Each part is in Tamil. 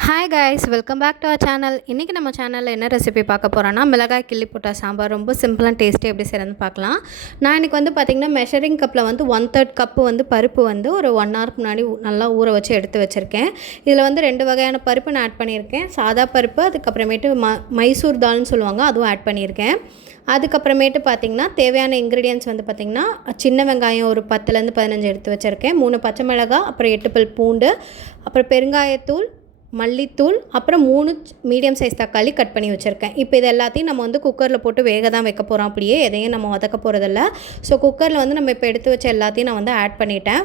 Hi guys, welcome back to our channel. இன்றைக்கி நம்ம சேனலில் என்ன ரெசிபி பார்க்க போகிறோன்னா மிளகாய் கிள்ளி போட்ட சாம்பார். ரொம்ப சிம்பிள் அண்ட் டேஸ்ட்டி எப்படி செய்யறதுன்னு பார்க்கலாம். நான் இன்றைக்கி பார்த்திங்கன்னா மெஷரிங் கப்பில் 1/3 கப்பு பருப்பு ஒரு 1 ஹவருக்கு முன்னாடி நல்லா ஊற வச்சு எடுத்து வச்சுருக்கேன். இதில் 2 வகையான பருப்பு நான் ஆட் பண்ணியிருக்கேன். சாதா பருப்பு, அதுக்கப்புறமேட்டு மைசூர் தால்னு சொல்லுவாங்க, அதுவும் ஆட் பண்ணியிருக்கேன். அதுக்கப்புறமேட்டு பார்த்திங்கன்னா தேவையான இன்க்ரீடியன்ஸ் பார்த்திங்கன்னா சின்ன வெங்காயம் ஒரு 10லேருந்து 15 எடுத்து வச்சுருக்கேன், 3 பச்சை மிளகாய், அப்புறம் 8 பல் பூண்டு, அப்புறம் பெருங்காயத்தூள், மல்லித்தூள், அப்புறம் 3 மீடியம் சைஸ் தக்காளி கட் பண்ணி வச்சுருக்கேன். இப்போ இது எல்லாத்தையும் நம்ம குக்கரில் போட்டு வேக தான் வைக்க போகிறோம். அப்படியே எதையும் நம்ம வதக்க போகிறதில்ல. ஸோ குக்கரில் நம்ம இப்போ எடுத்து வச்ச எல்லாத்தையும் நான் ஆட் பண்ணிட்டேன்.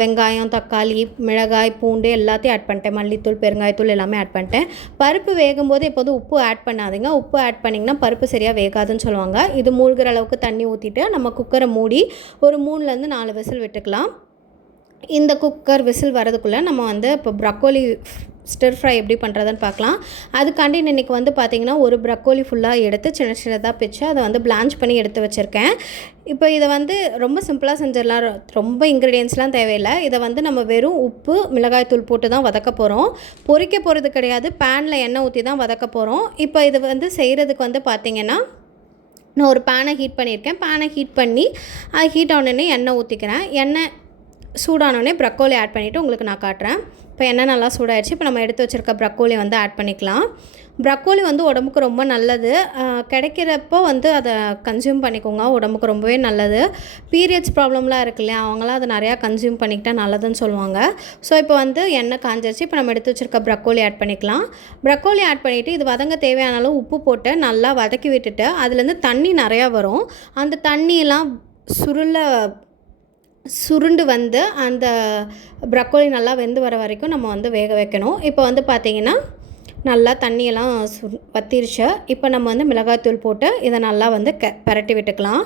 வெங்காயம், தக்காளி, மிளகாய், பூண்டு எல்லாத்தையும் ஆட் பண்ணிட்டேன். மல்லித்தூள், பெருங்காயத்தூள் எல்லாமே ஆட் பண்ணிட்டேன். பருப்பு வேகும்போது எப்போதும் உப்பு ஆட் பண்ணாதீங்க. உப்பு ஆட் பண்ணிங்கன்னா பருப்பு சரியாக வேகாதுன்னு சொல்லுவாங்க. இது மூழ்கிற அளவுக்கு தண்ணி ஊற்றிட்டு நம்ம குக்கரை மூடி ஒரு 3லேருந்து 4 விசில் விட்டுக்கலாம். இந்த குக்கர் விசில் வரதுக்குள்ளே நம்ம இப்போ ப்ரக்கோலி ஸ்டிர் ஃப்ரை எப்படி பண்ணுறதுன்னு பார்க்கலாம். அதுக்காண்டி இன்றைக்கி பார்த்திங்கன்னா ஒரு ப்ரக்கோலி ஃபுல்லாக எடுத்து சின்ன சின்னதாக பிச்சு அதை பிளான்ச் பண்ணி எடுத்து வச்சுருக்கேன். இப்போ இதை ரொம்ப சிம்பிளாக செஞ்சிடலாம். ரொம்ப இன்க்ரீடியன்ஸ்லாம் தேவையில்லை. இதை நம்ம வெறும் உப்பு, மிளகாய்த்தூள் போட்டு தான் வதக்க போகிறோம். பொரிக்க போகிறது கிடையாது. பேனில் எண்ணெய் ஊற்றி தான் வதக்க போகிறோம். இப்போ இது செய்கிறதுக்கு பார்த்திங்கன்னா நான் ஒரு பேனை ஹீட் பண்ணியிருக்கேன். பேனை ஹீட் பண்ணி அது ஹீட் ஆனோடனே எண்ணெய் ஊற்றிக்கிறேன். எண்ணெய் சூடானோடனே ப்ரக்கோலி ஆட் பண்ணிவிட்டு உங்களுக்கு நான் காட்டுறேன். இப்போ எண்ணெய் நல்லா சூடாகிடுச்சு. இப்போ நம்ம எடுத்து வச்சுருக்க ப்ரக்கோலி ஆட் பண்ணிக்கலாம். ப்ரக்கோலி உடம்புக்கு ரொம்ப நல்லது. கிடைக்கிறப்போ அதை கன்சியூம் பண்ணிக்கோங்க. உடம்புக்கு ரொம்பவே நல்லது. பீரியட்ஸ் ப்ராப்ளம்லாம் இருக்கு இல்லையா, அவங்களாம் அதை நிறையா கன்சியூம் பண்ணிக்கிட்டால் நல்லதுன்னு சொல்லுவாங்க. ஸோ இப்போ எண்ணெய் காஞ்சிருச்சு. இப்போ நம்ம எடுத்து வச்சுருக்க ப்ரக்கோலி ஆட் பண்ணிக்கலாம். ப்ரக்கோலி ஆட் பண்ணிவிட்டு இது வதங்க தேவையான அளவு உப்பு போட்டு நல்லா வதக்கி விட்டுட்டு அதுலேருந்து தண்ணி நிறையா வரும். அந்த தண்ணியெல்லாம் சுருண்டு அந்த ப்ரக்கோலி நல்லா வெந்து வர வரைக்கும் நம்ம வேக வைக்கணும். இப்போ பார்த்திங்கன்னா நல்லா தண்ணியெல்லாம் வத்திருச்சு. இப்போ நம்ம மிளகாய்த்தூள் போட்டு இதை நல்லா பரட்டி விட்டுக்கலாம்.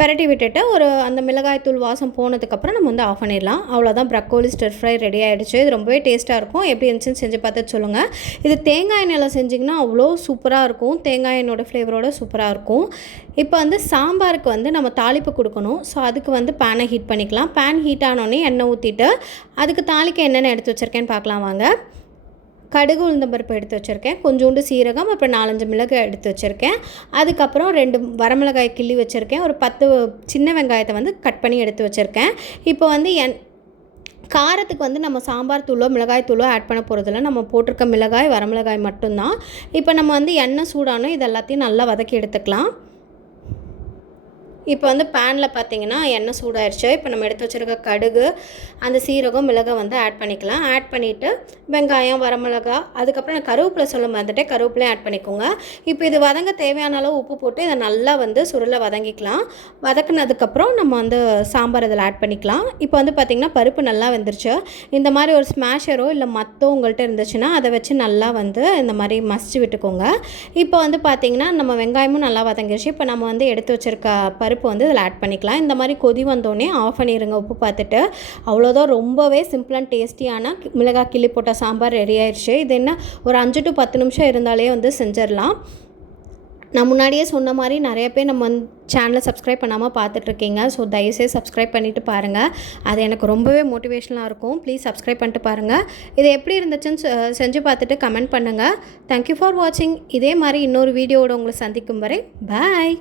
பரட்டி விட்டுட்டு அந்த மிளகாய்த்தூள் வாசம் போனதுக்கப்புறம் நம்ம ஆஃப் பண்ணிடலாம். அவ்வளோதான், ப்ரக்கோலி ஸ்டிர் ஃப்ரை ரெடி ஆகிடுச்சு. இது ரொம்பவே டேஸ்ட்டாக இருக்கும். எப்படி இருந்துச்சுன்னு செஞ்சு பார்த்துட்டு சொல்லுங்கள். இது தேங்காய் எண்ணெயில் செஞ்சிங்கன்னா அவ்வளோ சூப்பராக இருக்கும். தேங்காய் எண்ணெயோட ஃப்ளேவரோட சூப்பராக இருக்கும். இப்போ சாம்பாருக்கு நம்ம தாளிப்பு கொடுக்கணும். ஸோ அதுக்கு பேனை ஹீட் பண்ணிக்கலாம். பேன் ஹீட் ஆனோடனே எண்ணெய் ஊற்றிட்டு அதுக்கு தாளிக்க என்னென்ன எடுத்து வச்சுருக்கேன்னு பார்க்கலாம் வாங்க. கடுகு, உளுந்தம்பருப்பு எடுத்து வச்சுருக்கேன். கொஞ்சோண்டு சீரகம், அப்புறம் 4-5 மிளகு எடுத்து வச்சுருக்கேன். அதுக்கப்புறம் 2 வரமிளகாய் கிள்ளி வச்சுருக்கேன். ஒரு 10 சின்ன வெங்காயத்தை கட் பண்ணி எடுத்து வச்சுருக்கேன். இப்போ காரத்துக்கு நம்ம சாம்பார் தூளோ மிளகாய் தூளோ ஆட் பண்ண போகிறதில்ல. நம்ம போட்டிருக்க மிளகாய், வரமிளகாய் மட்டும்தான். இப்போ நம்ம எண்ணெய் சூடானோ இது எல்லாத்தையும் நல்லா வதக்கி எடுத்துக்கலாம். இப்போ பேனில் பார்த்திங்கன்னா எண்ணெய் சூடாயிருச்சு. இப்போ நம்ம எடுத்து வச்சுருக்க கடுகு, அந்த சீரகம், மிளகாய் ஆட் பண்ணிக்கலாம். ஆட் பண்ணிவிட்டு வெங்காயம், வரமிளகா, அதுக்கப்புறம் நான் கருவேப்பிலை சொல்ல மறந்துட்டேன், கருவேப்பிலையும் ஆட் பண்ணிக்கோங்க. இப்போ இது வதங்க தேவையான அளவு உப்பு போட்டு இதை நல்லா சுருளை வதங்கிக்கலாம். வதக்குனதுக்கப்புறம் நம்ம சாம்பார் இதில் ஆட் பண்ணிக்கலாம். இப்போ பார்த்திங்கன்னா பருப்பு நல்லா வெந்துருச்சு. இந்த மாதிரி ஒரு ஸ்மாஷரோ இல்லை மத்தோ உங்கள்கிட்ட இருந்துச்சுன்னா அதை வச்சு நல்லா இந்த மாதிரி மசிச்சு விட்டுக்கோங்க. இப்போ பார்த்திங்கன்னா நம்ம வெங்காயமும் நல்லா வதங்கிடுச்சு. இப்போ நம்ம எடுத்து வச்சுருக்க பருப்பு இதில் ஆட் பண்ணிக்கலாம். இந்த மாதிரி கொதி வந்தோடனே ஆஃப் பண்ணிடுங்க உப்பு பார்த்துட்டு. அவ்வளோதான், ரொம்பவே சிம்பிள் அண்ட் டேஸ்டியான மிளகாய் கிள்ளி போட்ட சாம்பார் ரெடி ஆயிடுச்சு. இது என்ன ஒரு 5 to 10 நிமிஷம் இருந்தாலே செஞ்சிடலாம். நான் முன்னாடியே சொன்ன மாதிரி நிறைய பேர் நம்ம சேனலை சப்ஸ்கிரைப் பண்ணாமல் பார்த்துட்ருக்கீங்க. ஸோ தயவுசெய்து சப்ஸ்கிரைப் பண்ணிவிட்டு பாருங்கள். அது எனக்கு ரொம்பவே மோட்டிவேஷனாக இருக்கும். ப்ளீஸ் சப்ஸ்கிரைப் பண்ணிட்டு பாருங்கள். இது எப்படி இருந்துச்சுன்னு செஞ்சு பார்த்துட்டு கமெண்ட் பண்ணுங்கள். தேங்க்யூ ஃபார் வாட்சிங். இதே மாதிரி இன்னொரு வீடியோவோட உங்களை சந்திக்கும் வரை பாய்.